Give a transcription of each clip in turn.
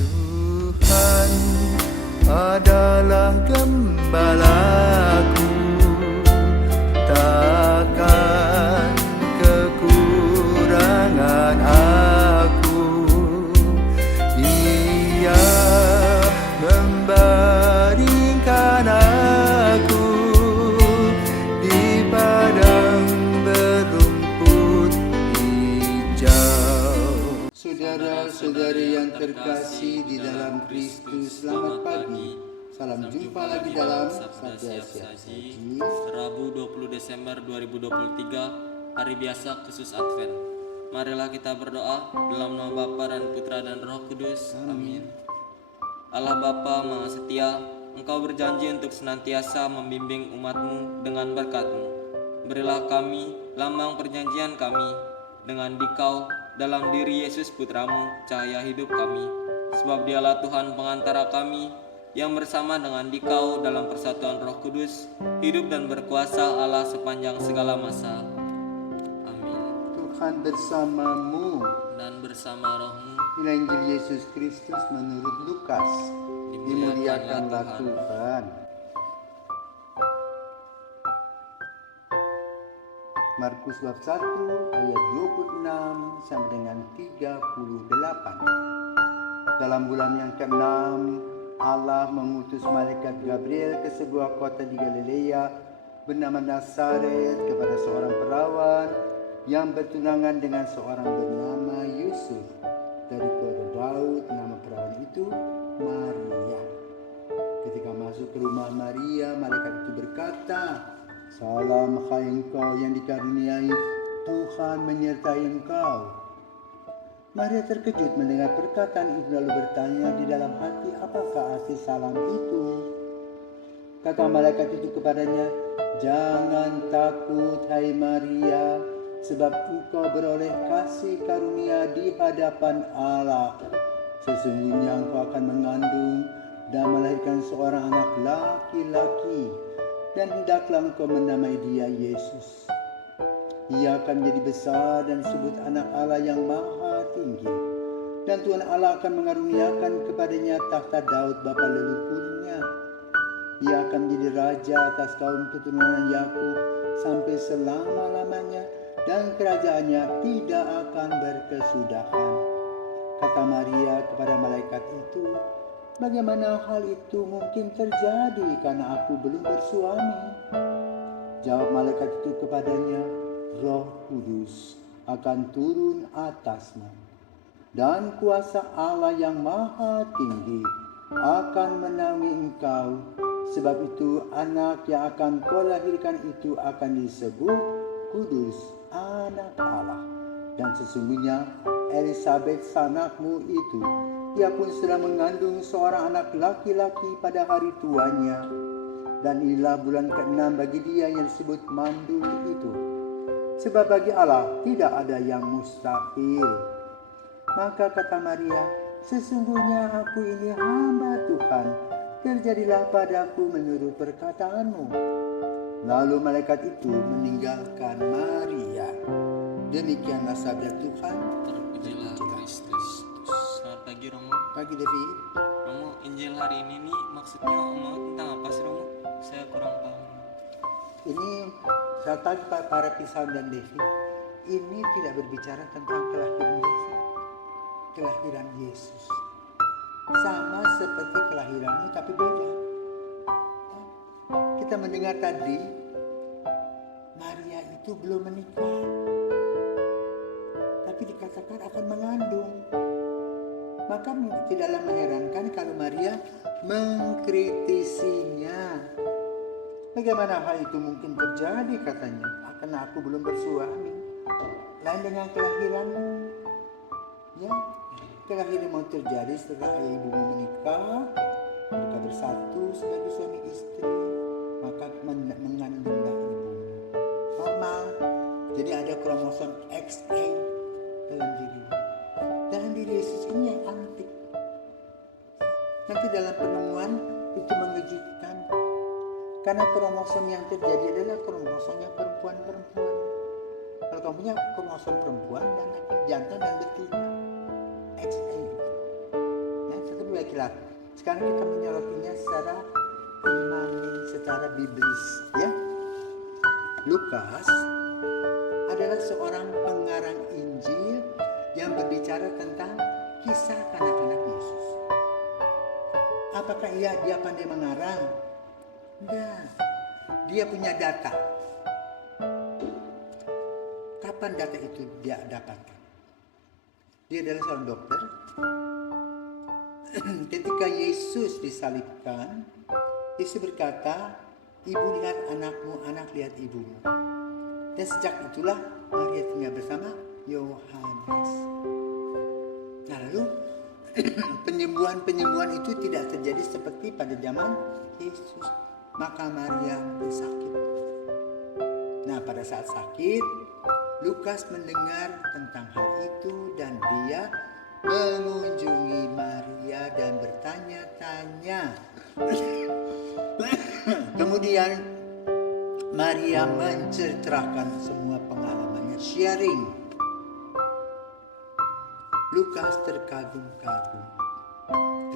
Tuhan adalah gembalaku, takkan kekurangan aku. Dia membaringkan aku di padang berumput hijau. Saudara-saudari yang terkasih di dalam Kristus, selamat pagi. Salam jumpa lagi dalam Sabda Siap Saji, Rabu 20 Desember 2023, hari biasa khusus Advent. Marilah kita berdoa dalam nama Bapa dan Putra dan Roh Kudus. Amin. Allah Bapa Maha Setia, Engkau berjanji untuk senantiasa membimbing umat-Mu dengan berkat-Mu. Berilah kami lambang perjanjian kami dengan Dikau dalam diri Yesus Putra-Mu, cahaya hidup kami. Sebab Dialah Tuhan pengantara kami, yang bersama dengan Dikau dalam persatuan Roh Kudus, hidup dan berkuasa Allah sepanjang segala masa. Amin. Tuhan bersamamu. Dan bersama rohmu, Inilah Injil Yesus Kristus menurut Lukas. Dimuliakanlah Tuhan. Markus bab 1 ayat 26 sampai dengan 38. Dalam bulan yang ke-6, Allah mengutus malaikat Gabriel ke sebuah kota di Galilea bernama Nazaret kepada seorang perawan yang bertunangan dengan seorang bernama Yusuf dari keluarga Daud. Nama perawan itu Maria. Ketika masuk ke rumah Maria, malaikat itu berkata, "Salam, hai engkau yang dikaruniai, Tuhan menyertai engkau." Maria terkejut mendengar perkataan itu, lalu bertanya di dalam hati, apakah arti salam itu? Kata malaikat itu kepadanya, "Jangan takut, hai Maria, sebab engkau beroleh kasih karunia di hadapan Allah. Sesungguhnya engkau akan mengandung dan melahirkan seorang anak laki-laki, dan hendaklah engkau menamai dia Yesus. Ia akan menjadi besar dan disebut anak Allah yang maha tinggi. Dan Tuhan Allah akan mengaruniakan kepadanya tahta Daud bapa leluhurnya. Ia akan menjadi raja atas kaum keturunan Yakub sampai selama-lamanya, dan kerajaannya tidak akan berkesudahan." Kata Maria kepada malaikat itu, "Bagaimana hal itu mungkin terjadi karena aku belum bersuami?" Jawab malaikat itu kepadanya, "Roh Kudus akan turun atasmu, dan kuasa Allah yang maha tinggi akan menaungi engkau. Sebab itu anak yang akan kau lahirkan itu akan disebut Kudus, anak Allah. Dan sesungguhnya Elisabet sanakmu itu, ia pun sedang mengandung seorang anak laki-laki pada hari tuanya. Dan inilah bulan ke-6 bagi dia yang disebut mandul itu. Sebab bagi Allah tidak ada yang mustahil." Maka kata Maria, "Sesungguhnya aku ini hamba Tuhan, terjadilah padaku menurut perkataanmu." Lalu malaikat itu meninggalkan Maria. Demikianlah sabda Tuhan. terpujilah Kristus. Selamat pagi Romo. Pagi Devi. Romo, Injil hari ini nih maksudnya omong tentang apa sih Romo? Saya kurang paham. Ini selamat pagi para Pisau dan Devi. Ini tidak berbicara tentang kelahiran Devi, kelahiran Yesus. Sama seperti kelahiranmu tapi beda. Kita mendengar tadi Maria itu belum menikah, tapi dikatakan akan mengandung. Maka tidaklah mengherankan kalau Maria mengkritisinya. Bagaimana hal itu mungkin terjadi, katanya, karena aku belum bersuami. Lain dengan kelahiranmu. Ya, kelahiran mau terjadi setelah ayah ibumu menikah, mereka bersatu sebagai suami istri, maka mengandunglah ibumu. Normal. Jadi ada kromosom XA dalam dirimu. Dalam diri Yesus ini yang antik. Nanti dalam penemuan itu mengejutkan. Karena kromosom yang terjadi adalah kromosomnya perempuan-perempuan. Kalau kamu punya kromosom perempuan dan laki, jantan dan betina, XA. Ya, baiklah. Sekarang kita menyorotinya secara imani, secara biblis, ya. Lukas adalah seorang pengarang Injil yang berbicara tentang kisah kanak-kanak Yesus. Apakah dia pandai mengarang? Enggak. Dia punya data. Kapan data itu dia dapatkan? Dia adalah seorang dokter. Ketika Yesus disalibkan, Yesus berkata, "Ibu lihat anakmu, anak lihat ibumu." Dan sejak itulah Maria tinggal bersama Yohanes. Nah, lalu penyembuhan itu tidak terjadi seperti pada zaman Yesus. Maka Maria sakit. Nah, pada saat sakit, Lukas mendengar tentang hal itu dan dia mengunjungi Maria dan bertanya-tanya. Kemudian Maria menceritakan semua pengalamannya, sharing. Lukas terkagum-kagum.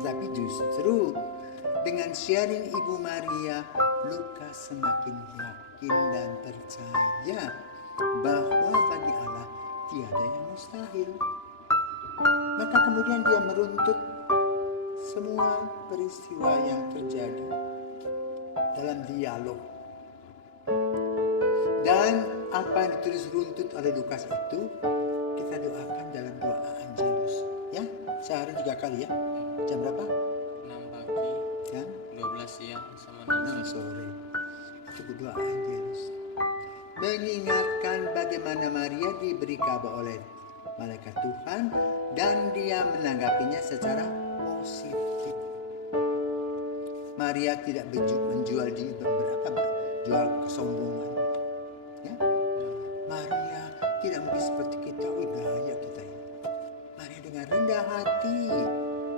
Tetapi justru dengan sharing Ibu Maria, Lukas semakin yakin dan percaya bahwa bagi Allah tiada yang mustahil. Maka kemudian dia meruntut semua peristiwa yang terjadi dalam dialog. Dan apa yang ditulis runtut oleh Lukas itu kita doakan dalam doa Angelus, ya. Sehari 3 kali, ya. Jam berapa? 6 pagi, Jam 12 siang, sama 6 6 sore. Itu berdoa Angelus, mengingatkan bagaimana Maria diberi kabar oleh malaikat Tuhan dan dia menanggapinya secara positif. Maria tidak menjual jual kesombongan, ya. Maria tidak mungkin seperti kita, gaya kita ini. Maria dengan rendah hati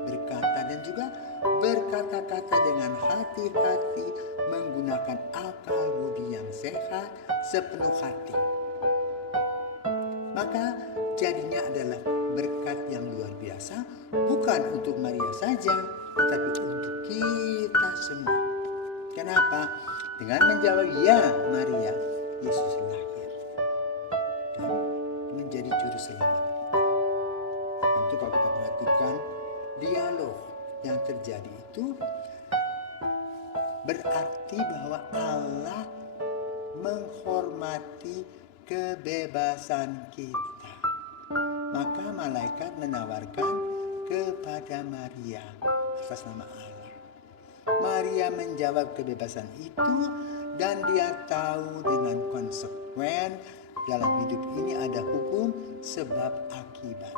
berkata dan juga berkata-kata dengan hati-hati, menggunakan akal budi yang sehat sepenuh hati. Maka jadinya adalah berkat yang luar biasa, bukan untuk Maria saja, tetapi untuk kita semua. Kenapa? Dengan menjawab ya Maria, Yesus lahir dan menjadi juru selamat. Tentu kalau kita perhatikan dialog yang terjadi itu berarti bahwa Allah menghormati kebebasan kita. Maka malaikat menawarkan kepada Maria atas nama Allah. Maria menjawab kebebasan itu dan dia tahu dengan konsekuen dalam hidup ini ada hukum sebab akibat.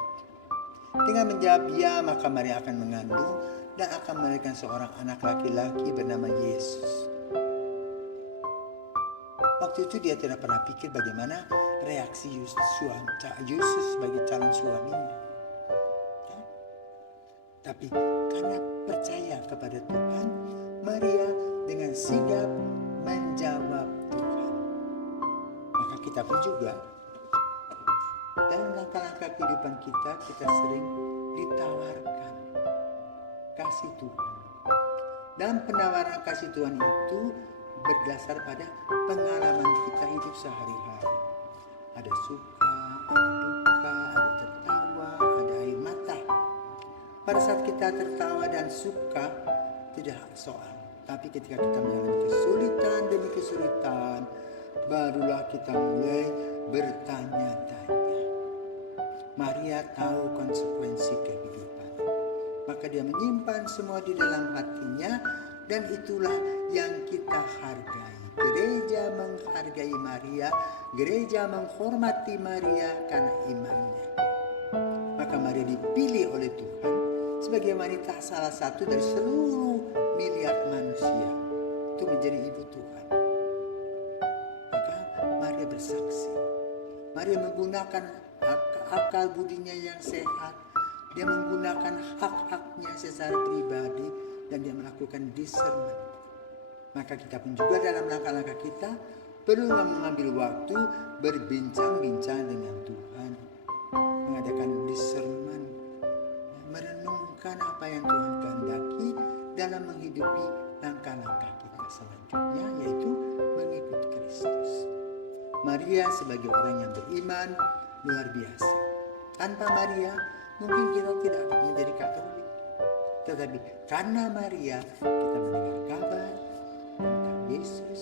Dengan menjawab ya, maka Maria akan mengandung dan akan melahirkan seorang anak laki-laki bernama Yesus. Waktu itu dia tidak pernah pikir bagaimana reaksi Yesus sebagai calon suaminya. Ya? Tapi karena percaya kepada Tuhan, Maria dengan sigap menjawab Tuhan. Maka kita pun juga dalam langkah-langkah kehidupan kita sering ditawarkan kasih Tuhan. Dan penawaran kasih Tuhan itu berdasar pada pengalaman kita hidup sehari-hari. Ada suka, ada duka, ada tertawa, ada air mata. Pada saat kita tertawa dan suka tidak soal. Tapi ketika kita mengalami kesulitan demi kesulitan, barulah kita mulai bertanya-tanya. Maria tahu konsekuensi kehidupan. Maka dia menyimpan semua di dalam hatinya dan itulah yang kita hargai. Gereja menghargai Maria, gereja menghormati Maria karena imannya. Maka Maria dipilih oleh Tuhan sebagai wanita salah satu dari seluruh miliar manusia untuk menjadi ibu Tuhan. Maka Maria bersaksi. Maria menggunakan akal budinya yang sehat. Dia menggunakan hak-haknya secara pribadi dan dia melakukan discernment. Maka kita pun juga dalam langkah-langkah kita perlu mengambil waktu berbincang-bincang dengan Tuhan, mengadakan discernment, merenungkan melakukan apa yang Tuhan kehendaki dalam menghidupi langkah-langkah kita selanjutnya, yaitu mengikut Kristus. Maria sebagai orang yang beriman luar biasa. Tanpa Maria mungkin kita tidak akan menjadi Katolik. Tetapi karena Maria kita mendengar kabar tentang Yesus,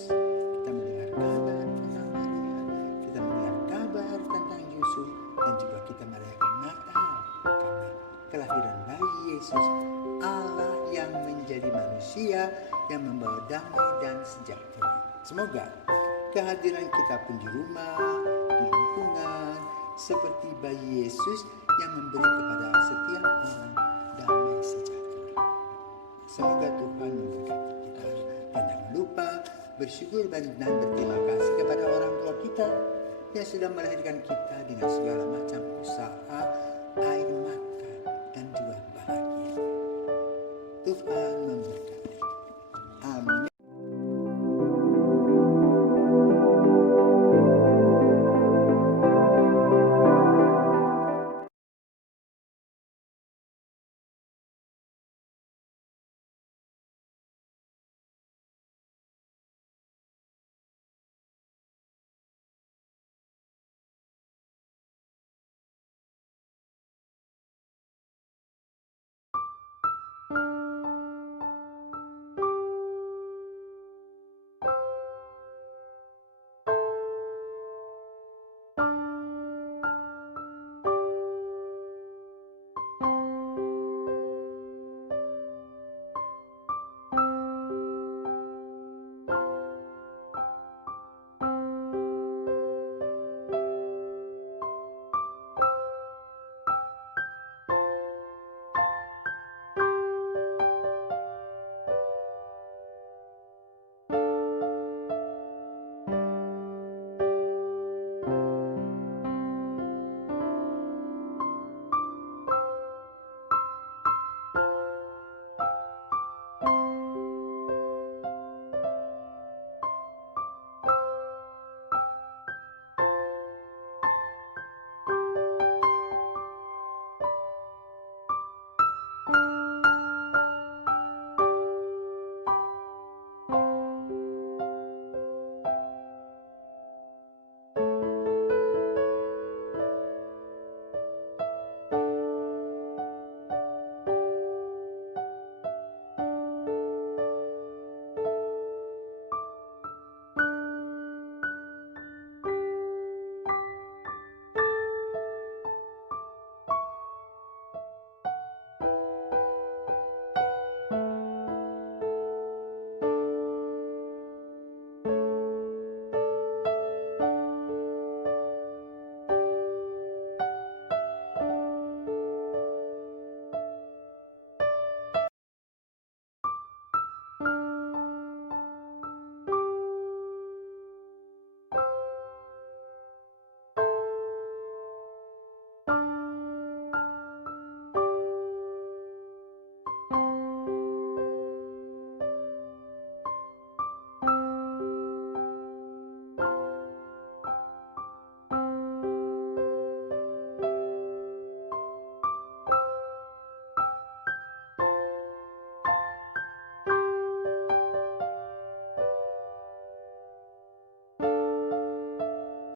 kita mendengar kabar tentang Maria, kita mendengar kabar tentang Yusuf, dan juga kita merayakan Natal karena kelahiran bayi Yesus, Allah yang menjadi manusia yang membawa damai dan sejahtera. Semoga kehadiran kita pun di rumah, di lingkungan, seperti bayi Yesus yang memberi kepada setiap orang damai sejahtera. Semoga Tuhan memberkati kita. Dan jangan lupa bersyukur dan berterima kasih kepada orang tua kita yang sudah melahirkan kita dengan segala macam usaha,